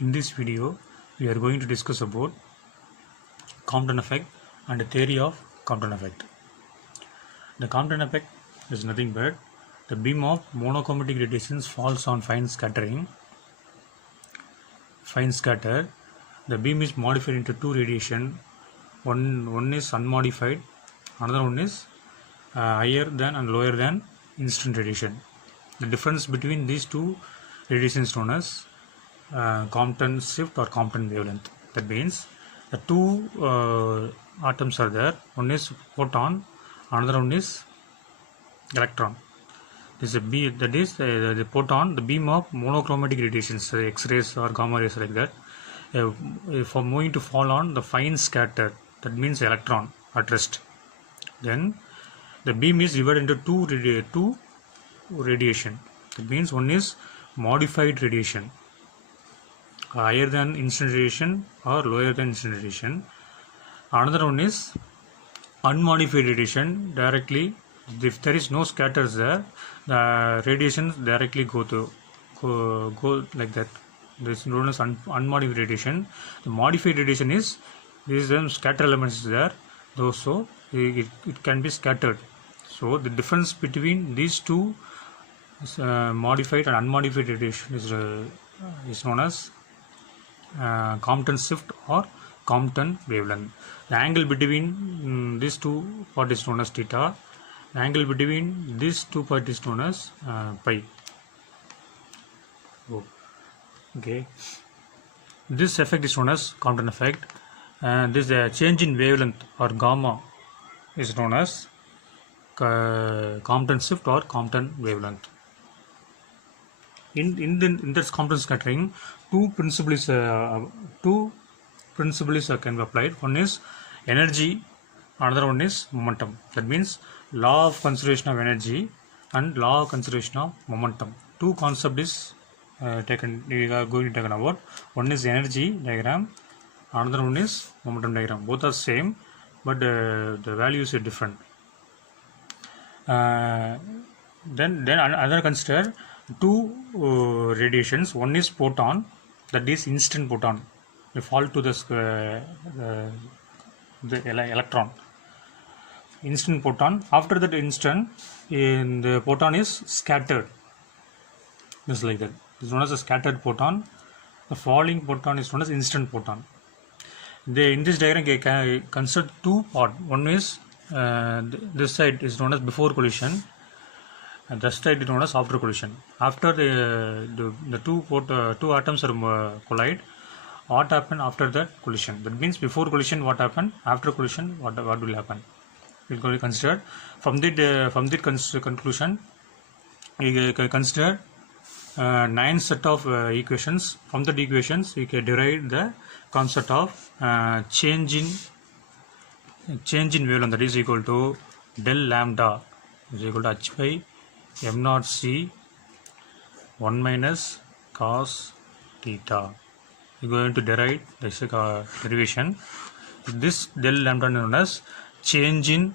In this video, we are going to discuss about Compton effect and the theory of Compton effect. The Compton effect is nothing but the beam of monochromatic radiations falls on fine scattered. The beam is modified into two radiation. One is unmodified, another one is higher than and lower than incident radiation. The difference between these two radiations is known as Compton shift or Compton wavelength. That means the two atoms are there. One is photon, another one is electron. This is the photon, the beam of monochromatic radiations, X-rays or gamma rays like that. For moving to fall on the fine scatter, that means electron at rest. Then the beam is divided into two radiation. That means one is modified radiation, higher than incident radiation or lower than incident radiation. Another one is unmodified radiation. Directly, if there is no scatters there, the radiations directly go like that. This is known as unmodified radiation. The modified radiation is these scatter elements is there, though so it can be scattered. So the difference between these two modified and unmodified radiation is known as Compton shift or Compton wavelength. The angle between these two parts is known as theta. The angle between these two parts is known as pi. Okay. This effect is known as Compton effect. This change in wavelength or gamma is known as Compton shift or Compton wavelength. In this Compton scattering, two principles can be applied. One is energy, another one is momentum. That means law of conservation of energy and law of conservation of momentum. Two concepts is we are going to talk about. One is energy diagram, another one is momentum diagram. Both are same, but the values are different. Then another consider two radiations. One is photon, that is instant photon. They fall to the electron. Instant photon. After that instant, the photon is scattered. Just like that. It's known as a scattered photon. The falling photon is known as instant photon. In this diagram, you can consider two parts. One is this side is known as before collision, and this side is known as after collision. After the two atoms are collide, what happened after that collision? That means before collision what happened, after collision what will happen? We will consider from the conclusion. We can consider 9 set of equations. From the equations, we can derive the concept of change in wavelength, that is equal to del lambda is equal to h by m naught c 1 minus cos theta. We are going to derive this derivation. This del lambda is known as change in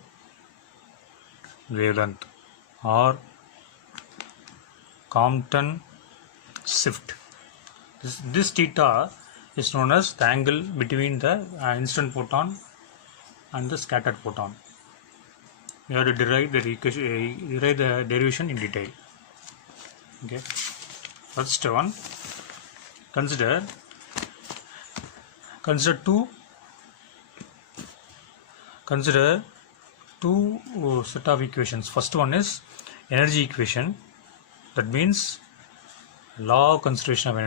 wavelength or Compton shift. This theta is known as the angle between the instant photon and the scattered photon. We have to derive the derivation in detail. Okay. First one, consider two set of equations. First one is energy equation. That means law of conservation of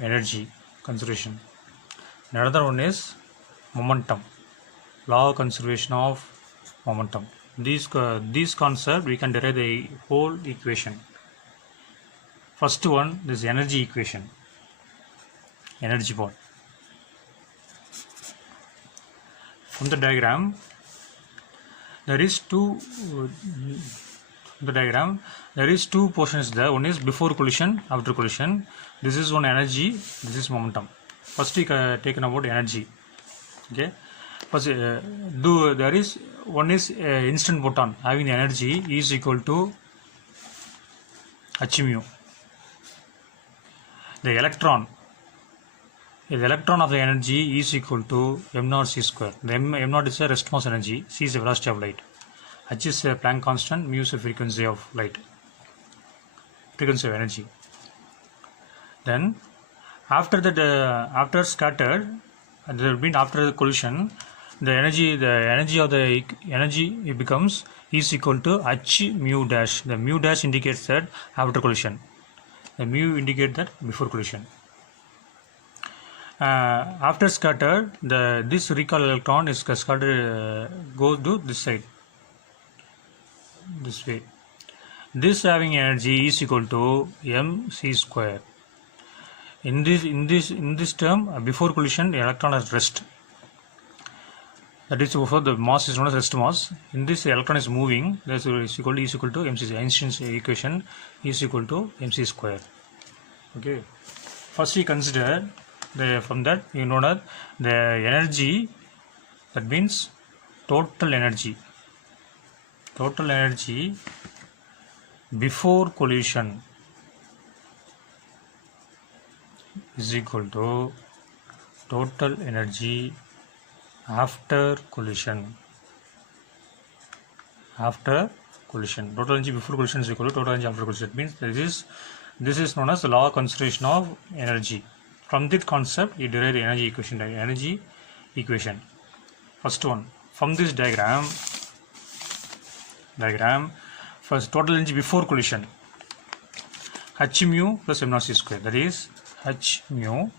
energy. Conservation. Another one is momentum. Law of conservation of momentum. These concepts we can derive the whole equation. First one is energy equation. Energy part. From the diagram, there is two portions there. One is before collision, after collision. This is one energy, this is momentum. First we taken about energy. Okay. First, there is one is instant photon having the energy is equal to h mu. the electron of the energy is equal to m naught c square. The m naught is a rest mass energy, c is the velocity of light, h is a Planck constant, mu is the frequency of light, frequency of energy. Then after that, after scattered, after the collision, the energy of the energy, it becomes is equal to h mu dash. The mu dash indicates that after collision, the mu indicates that before collision. After scattered, this recall electron is scattered, goes to this side, this way. This having energy is equal to mc square. In this term, before collision, the electron has rest. That is, for the mass is known as rest mass. In this, the electron is moving. That is equal to mc. Einstein's equation is equal to mc square. Okay. First, we consider from that you know that the energy, that means total energy before collision is equal to total energy after collision. Total energy before collision is equal to total energy after collision. It means this is known as the law of conservation of energy. From this concept, you derive the energy equation. First one, from this diagram, first total energy before collision, h mu plus m naught c square. That is h mu,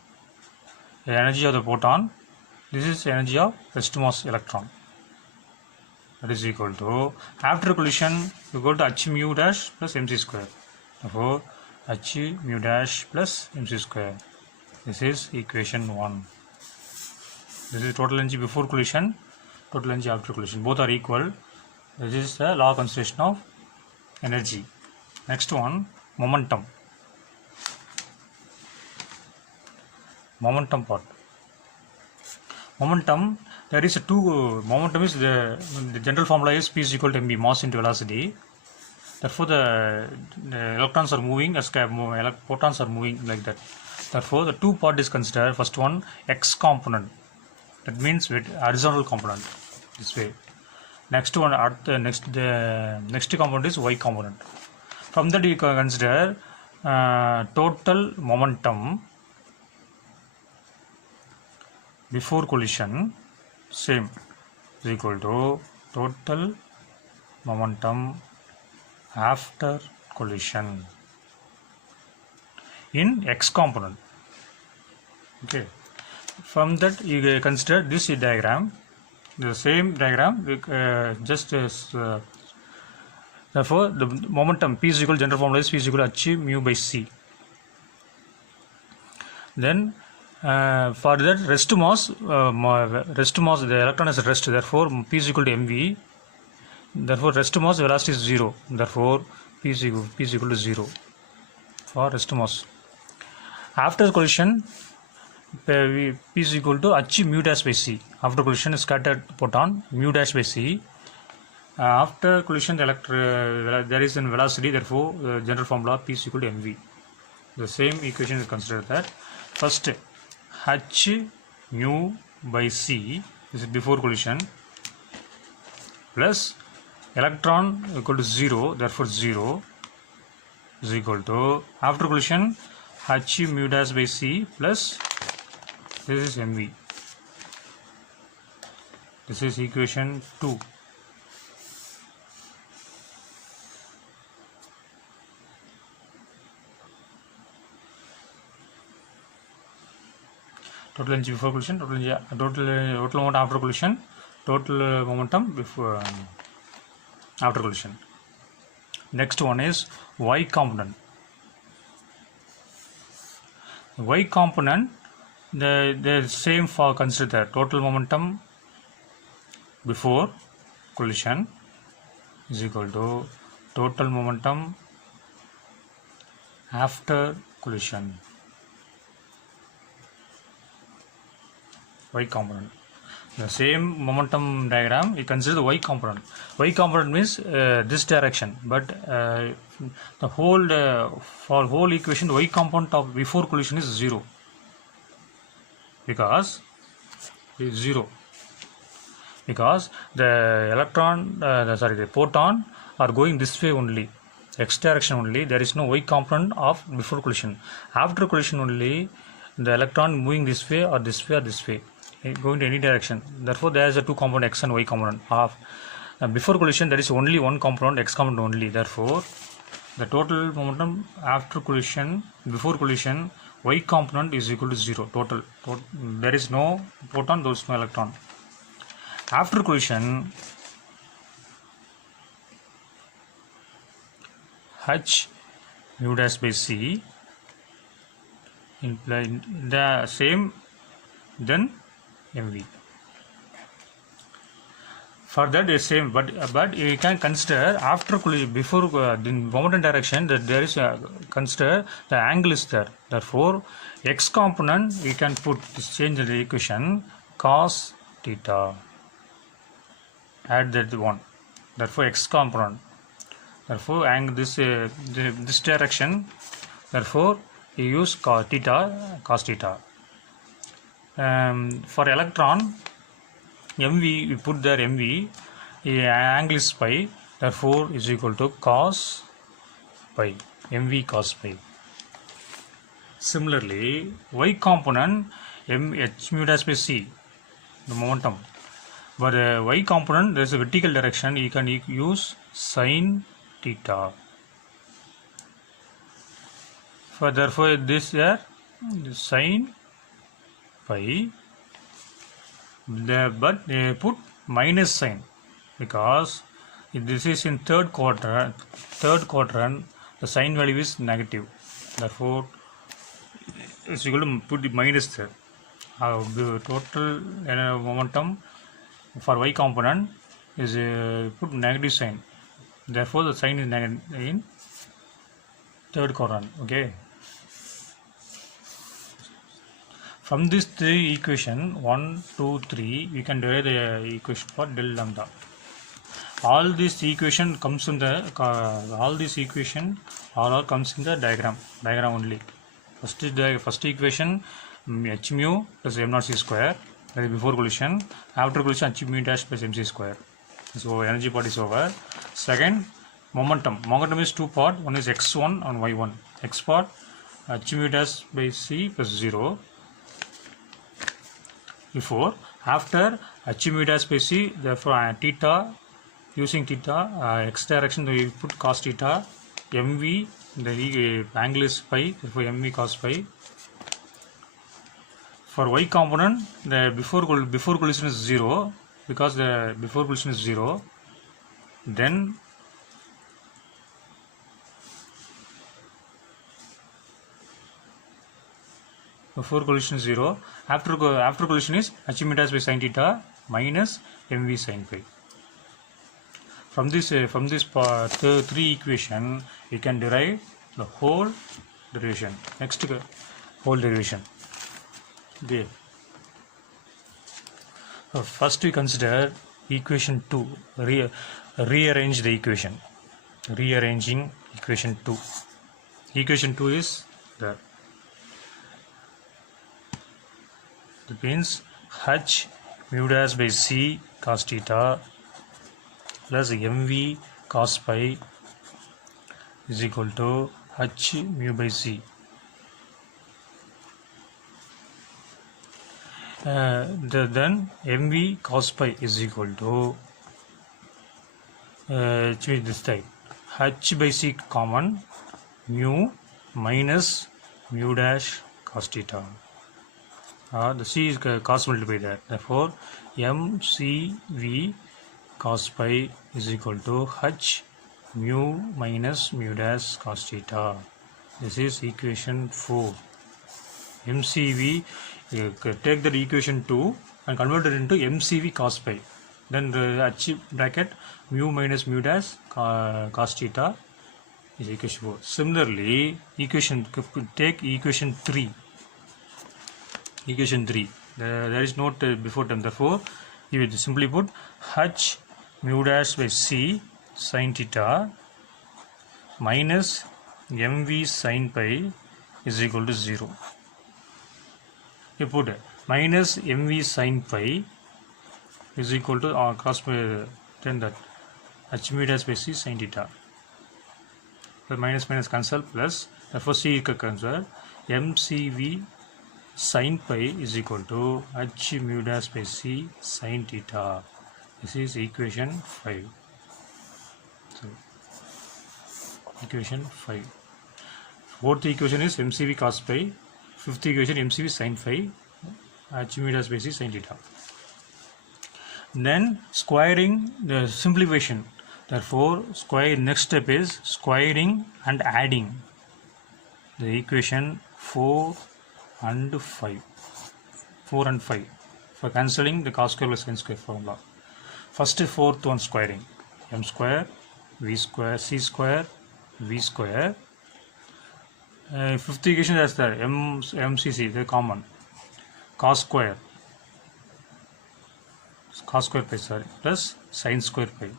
the energy of the photon. This is energy of rest mass electron. That is equal to, after collision, you go to h mu dash plus mc square. Therefore, h mu dash plus mc square. This is equation 1. This is total energy before collision, total energy after collision. Both are equal. This is the law of conservation of energy. Next one, momentum. Momentum part. Momentum, there is momentum is the general formula is P is equal to mv, mass into velocity. Therefore, the electrons are moving as photons are moving like that. Therefore, the two part is considered. First one, x component. That means with horizontal component, this way. Next one, the next component is y component. From that, we can consider total momentum before collision, same, is equal to total momentum after collision in x component. Okay. From that, you consider this diagram, the same diagram, therefore the momentum P is equal to general formula is P is equal to h mu by c. Then for that rest mass, the electron is at rest, therefore P is equal to mv. Therefore rest mass velocity is 0. Therefore P is equal to 0 for rest mass. After collision, P is equal to h mu dash by c. After collision, scattered photon mu dash by c. After collision, there is a velocity. Therefore, general formula P is equal to mv. The same equation is considered that first h mu by c, this is before collision, plus electron equal to 0. Therefore, 0 is equal to after collision h mu dash by c plus this is mv. This is equation 2. Total energy before collision, total moment after collision, total momentum before after collision. Next one is y component. Y component, the same for consider total momentum before collision is equal to total momentum after collision. Y component. the same momentum diagram, we consider the y component. Y component means this direction, but the whole for whole equation, the y component of before collision is 0, because it's 0, because the electron, the proton are going this way only, x direction only. There is no y component of before collision. After collision only, the electron moving this way or this way or this way, going to any direction. Therefore, there is a two component, x and y component. Of before collision, there is only one component, x component only. Therefore, the total momentum after collision, before collision, y component is equal to 0. Total. There is no proton, there is no electron. After collision, h mu dash by c imply the same then mv. For that is same, but you can consider after collision, before the momentum direction, that there is consider the angle is there. Therefore, x component we can put this, change the equation cos theta. Add that one. Therefore, x component. Therefore, angle this this direction. Therefore, you use cos theta. For electron, mv, we put there mv, angle is pi, therefore is equal to cos pi, mv cos pi. Similarly, y component, h mu dash by c, the momentum. But y component, there is a vertical direction, you can use sin theta. Therefore, this here sin pi. But put minus sign, because if this is in third quadrant, the sign value is negative. Therefore, it's equal to put the minus there. The total momentum for y component is put negative sign. Therefore, the sign is negative in third quadrant. Okay. From this three equation 1, 2, 3, we can derive the equation for del lambda. All this equation comes in the all comes in the diagram only. First equation h mu plus m naught c square, that is before collision. After collision, h mu dash plus mc square. So energy part is over. Second, momentum is two part. One is x1 and y1. X part h mu dash by c plus 0. Before, after h mu dash by c, therefore theta, using theta, x direction, we put cos theta, mv, the angle is pi, therefore mv cos pi. For y component, the before collision is 0, because the before collision is 0, then before collision is 0, after collision is h mu dash by sin theta minus mv sin pi. From this three equation, we can derive the whole derivation. Next, whole derivation. Okay. First, we consider equation 2. Rearrange the equation. Rearranging equation 2. Equation 2 is there. That means h mu dash by c cos theta plus mv cos pi is equal to h mu by c. Then mv cos pi is equal to this type, h by c common, mu minus mu dash cos theta. The c is cos multiplied there. Therefore, mcv cos pi is equal to h mu minus mu dash cos theta. This is equation 4. mcv, take the equation 2 and convert it into mcv cos pi. Then h bracket mu minus mu dash cos theta is equation 4. Similarly, take equation 3. Equation 3. There is no before term. Therefore, you will simply put h mu dash by c sin theta minus mv sin pi is equal to 0. You put minus mv sin pi is equal to cos by then that h mu dash by c sin theta. The minus minus cancel plus therefore c cancel mcv sin pi is equal to h mu dash by c sin theta. This is equation 5. So equation 5. Fourth equation is mcv cos pi. Fifth equation mcv sin phi h mu dash by c sin theta. Then squaring the simplification. Therefore, next step is squaring and adding the equation 4 and 5. 4 and 5 for cancelling the cos square plus sin square formula. First fourth one squaring. M square, V square, C square, V square. Fifth equation is there. MCC, the common. Cos square pi plus sin square pi.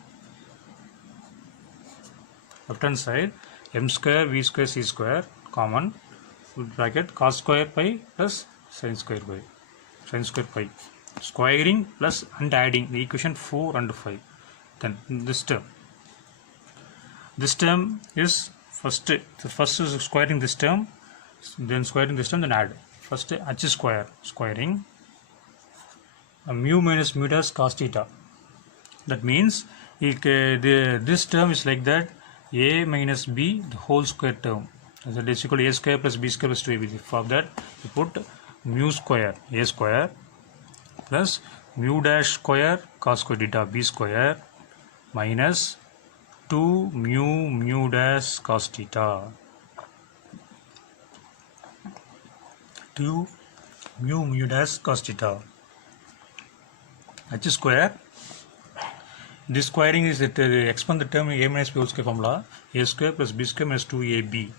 Left hand side m square v square c square common bracket cos square pi plus sin square pi. Squaring plus and adding the equation 4 and 5. Then this term is first is squaring this term, then squaring this term, then add. First h square squaring mu minus mu dash cos theta. That means this term is like that, a minus b the whole square term. That is equal to a square plus b square plus 2ab. For that you put mu square a square plus mu dash square cos square theta b square minus 2 mu dash cos theta. 2 mu dash cos theta. H square. This squaring is that expand the term a minus b whole square formula. A square plus b square minus 2ab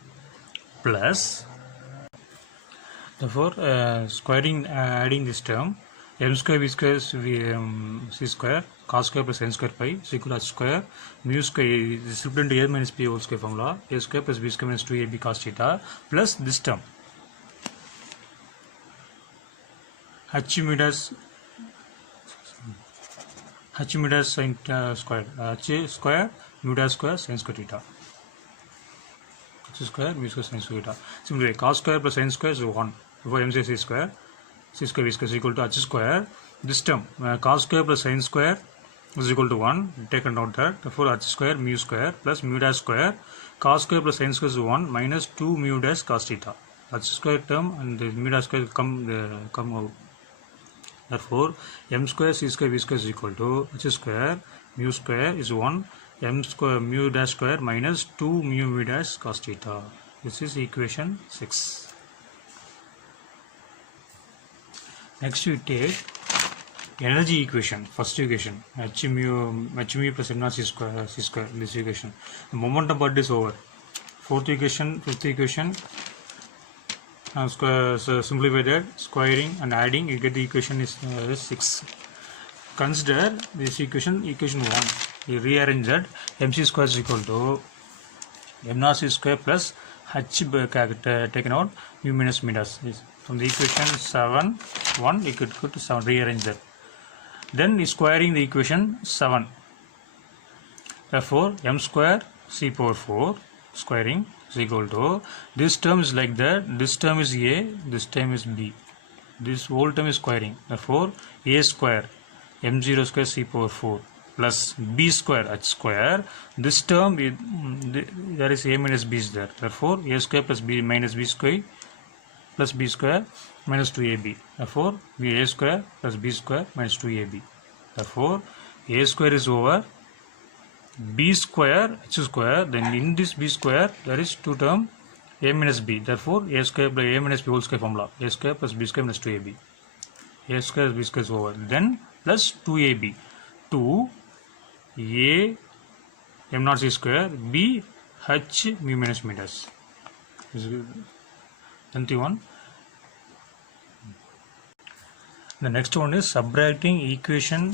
plus. Therefore, squaring adding this term m square v square c square cos square plus sin square pi is equal to h square mu square is equal to a minus b whole square formula. A square plus b square minus 2ab cos theta plus this term h mu dash sin square h square mu dash square sin square theta. H square mu square sin square theta. Similarly, cos square plus sin square is 1. Therefore, m c square v square is equal to h square. This term cos square plus sin square is equal to 1. Taken out that. Therefore, h square mu square plus mu dash square cos square plus sin square is 1 minus 2 mu dash cos theta. H square term and the mu dash square come out. Therefore, m square c square v square is equal to h square mu square is 1 m square mu dash square minus 2 mu dash cos theta. This is equation 6. Next we take energy equation. First equation h mu plus m naught c square in this equation. The momentum part is over. Fourth equation, fifth equation. So simplify that, squaring and adding, you get the equation is 6. Consider this equation 1. You rearrange that mc square is equal to m naught c square plus h taken out mu minus mu dash. From the equation 7 1 you could go to 7. Rearrange that. Then squaring the equation 7. Therefore m square c power 4 squaring is equal to, this term is like that, this term is a, this term is b, this whole term is squaring. Therefore a square m0 square c power 4 plus b square h square. This term is, there is a minus b is there. Therefore a square plus b minus b square plus b square minus 2ab. Therefore a square plus b square minus 2ab. Therefore a square is over b square h square. Then in this b square there is two term a minus b. Therefore a square plus a minus b whole square formula. A square plus b square minus 2ab. A square plus b square is over. Then plus 2ab. 2 a m naught c square b h mu minus mu dash. 21. The next one is subtracting equation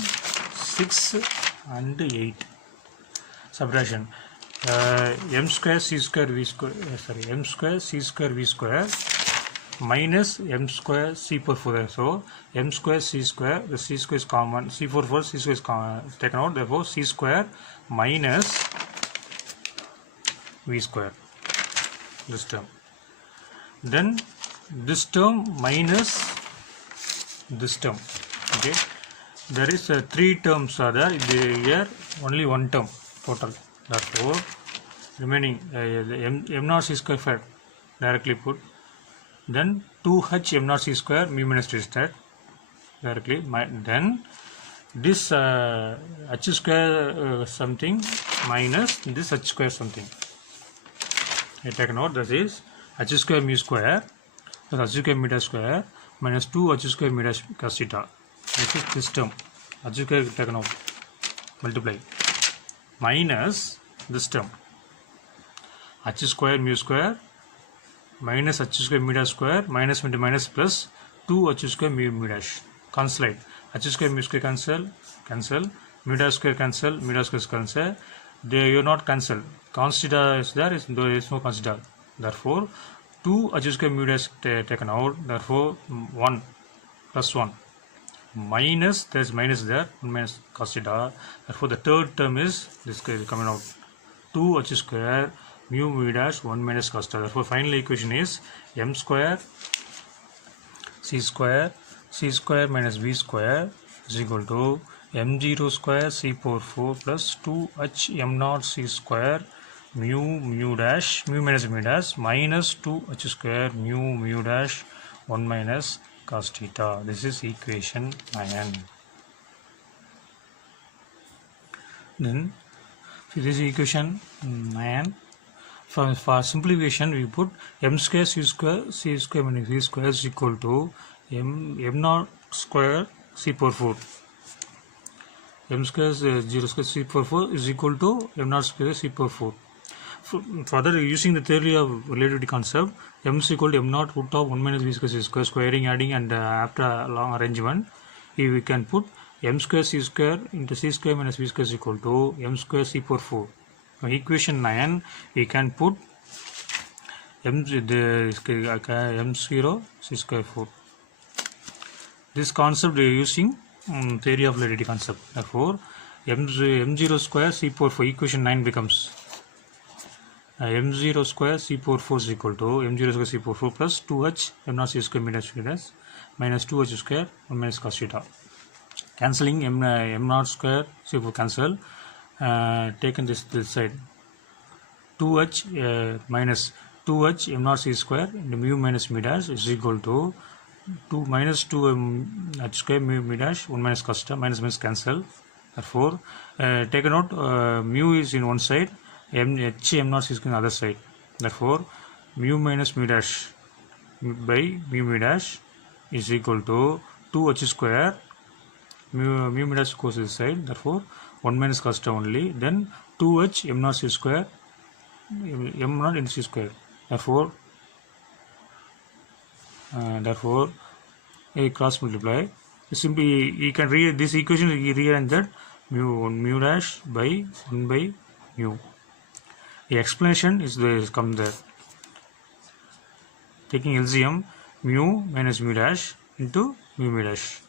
6 and 8. Subtraction. M square c square v square, m square c square v square minus m square c power 4. So m square c square, the c square is common, c power 4 c square is taken out, therefore c square minus v square, this term. Then this term minus this term. Okay, there is 3 terms are there. Here only 1 term total. Therefore, remaining m naught c square fact directly put. Then 2h m naught c square mu minus t stat directly. Then this h square something minus this h square something. I take note, that is h square mu square plus h square mu dash square minus 2 h square mu dash cos theta. This is this term. H square taken out, multiply, minus this term h square mu square minus h square mu dash square minus into minus plus 2 h square mu dash. Cancel it. H square mu square cancel, mu dash square cancel, mu dash square cancel. They you not cancel. Cos theta is there, there is no cos theta. Therefore 2 h square mu dash taken out. Therefore 1 plus 1 minus, there is minus there, 1 minus cos theta. Therefore the third term is this coming out, 2 h square mu dash 1 minus cos theta. Therefore final equation is m square c square minus v square is equal to m0 square c power 4 plus 2h m naught c square mu dash mu dash minus 2h square mu dash 1 minus cos theta. This is equation 9. Then this is equation 9. For simplification, we put m square c square minus v square is equal to m naught square c power 4. M square 0 square c power 4 is equal to m naught square c power 4. Further, using the theory of relativity concept, m is equal to m naught root of 1 minus v square c square, squaring, adding, and after a long arrangement, we can put m square c square into c square minus v square is equal to m square c power 4. Now, equation 9, we can put m0 c square 4. This concept we are using theory of relativity concept. Therefore, m0 square c power 4, equation 9 becomes m0 square c power 4 is equal to m0 square c power 4 plus 2h m naught c square minus 2h square 1 minus cos theta. Cancelling m naught square c 4 cancel. Taken this side, 2h minus 2h m naught c square into mu minus mu dash is equal to 2 minus 2 h square mu dash 1 minus cos theta, minus cancel. Therefore take a note, mu is in one side, m naught c square on the other side. Therefore mu minus mu dash by mu dash is equal to 2h square mu dash goes to this side. Therefore 1 minus cos theta only. Then 2h m naught c square m naught into c square. Therefore a cross multiply. Simply you can read this equation, rearrange that mu dash by 1 by mu. The explanation is come there. Taking LCM, mu minus mu dash into mu dash.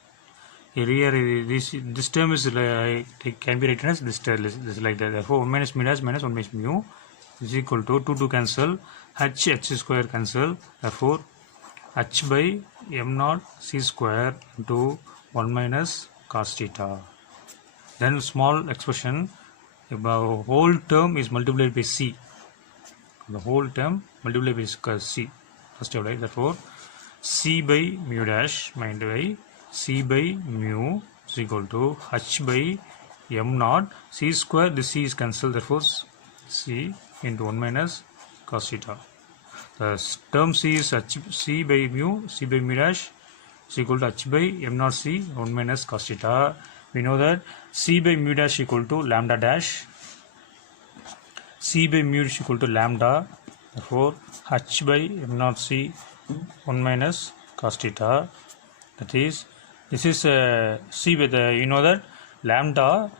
Here this term is can be written as this term is like that. Therefore 1 minus mu dash minus 1 minus mu is equal to 2 cancel, h square cancel. Therefore h by m naught c square into 1 minus cos theta. Then small expression, the whole term is multiplied by c. The whole term multiplied by c. First of all, therefore c by mu dash minus by c by mu is equal to h by m naught c square. This c is cancelled. Therefore c into 1 minus cos theta. The term c is c by mu dash is equal to h by m naught c 1 minus cos theta. We know that c by mu dash equal to lambda dash. C by mu is equal to lambda. Therefore h by m naught c 1 minus cos theta. That is, this is c by the, you know that lambda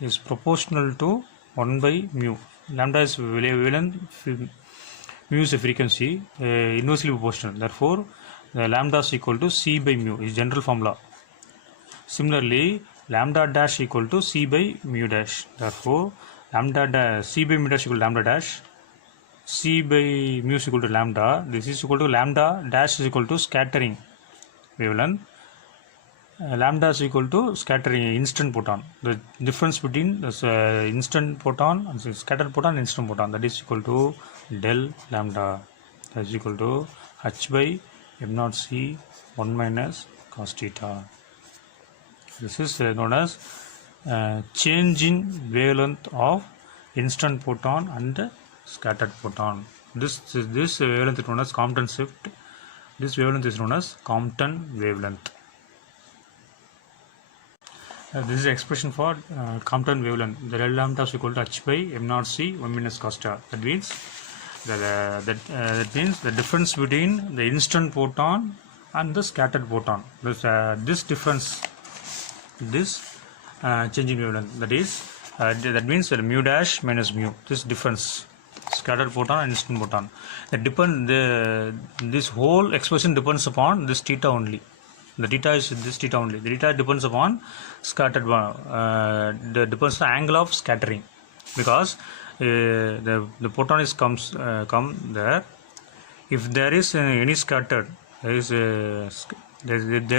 is proportional to 1 by mu. Lambda is wavelength, mu is a frequency, inversely proportional. Therefore, the lambda is equal to C by mu is general formula. Similarly, lambda dash equal to C by mu dash. Therefore, lambda dash C by mu dash equal to lambda dash. C by mu is equal to lambda. This is equal to lambda dash is equal to scattering wavelength. Lambda is equal to scattering instant photon. The difference between this instant photon and scattered photon and instant photon, that is equal to del lambda. That is equal to h by m naught c 1 minus cos theta. This is known as change in wavelength of instant photon and scattered photon. This wavelength is known as Compton shift. This wavelength is known as Compton wavelength. This is the expression for Compton wavelength. The del lambda is equal to h by m naught c 1 minus cos theta. That means that means the difference between the instant photon and the scattered photon. This difference, this change in wavelength. That means that mu dash minus mu. This difference, scattered photon and instant photon. This whole expression depends upon this theta only. The theta is this theta only. The theta depends upon scattered depends on the angle of scattering, because the photon is come there. If there is any scattered, there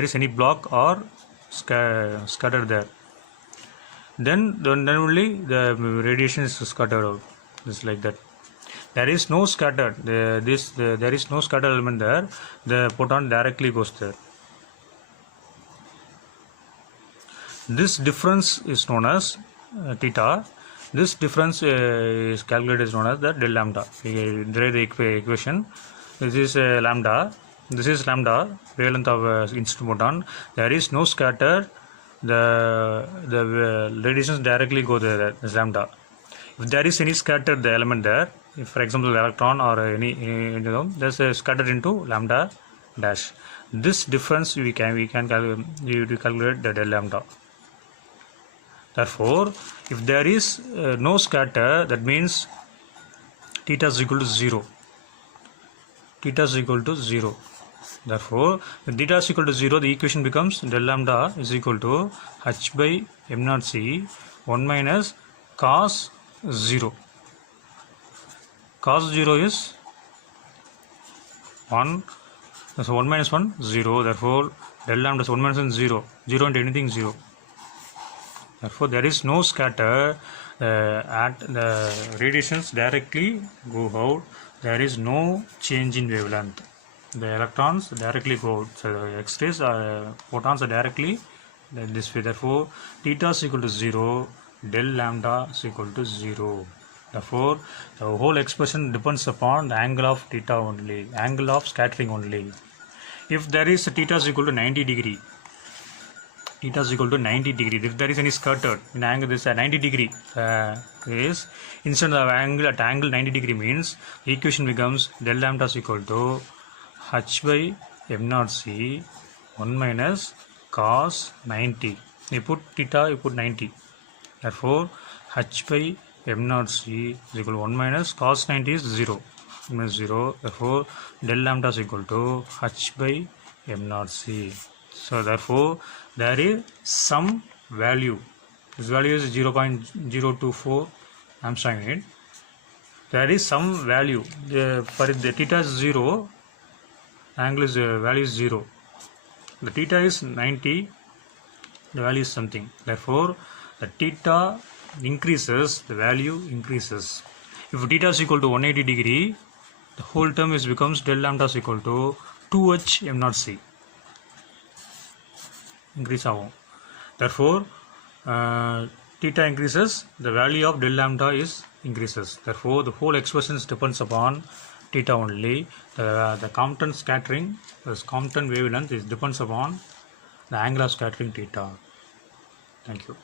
is any block or scattered there, then only the radiation is scattered out. Just like that. There is no scattered. There is no scattered element there. The photon directly goes there. This difference is known as theta. This difference is calculated as known as the del lambda. We derive the equation. This is lambda. This is lambda, wavelength of instant photon. There is no scatter. The radiations directly go there. This lambda. If there is any scattered element there, if for example electron or any there's scattered into lambda dash. This difference we can calculate the del lambda. Therefore, if there is no scatter, that means theta is equal to 0. Theta is equal to 0. Therefore, when theta is equal to 0, the equation becomes del lambda is equal to h by m naught c 1 minus cos 0. Cos 0 is 1. So 1 minus 1, 0. Therefore, del lambda is 1 minus 1, 0. 0 into anything, 0. Therefore, there is no scatter. At the radiations directly go out. There is no change in wavelength. The electrons directly go out. So the X-rays, photons are directly this way. Therefore, theta is equal to 0. Del lambda is equal to 0. Therefore, the whole expression depends upon the angle of theta only, angle of scattering only. If there is theta is equal to 90 degree, theta is equal to 90 degree. If there is any scattered in angle, this 90 degree is instead of angle at angle 90 degree means the equation becomes del lambda is equal to h by m naught c 1 minus cos 90. You put theta, you put 90. Therefore, h by m naught c is equal to 1 minus cos 90 is 0. Minus 0. Therefore, del lambda is equal to h by m naught c. So, therefore, there is some value. This value is 0.024 Armstrong unit. There is some value. For the theta is 0, angle is value is 0. The theta is 90, the value is something. Therefore, the theta increases, the value increases. If theta is equal to 180 degree, the whole term becomes del lambda is equal to 2h m naught c. Increase ஆகும். Therefore, theta increases, the value of del lambda is increases. Therefore, the whole expression depends upon theta only. The Compton scattering, this Compton wavelength depends upon the angle of scattering theta. Thank you.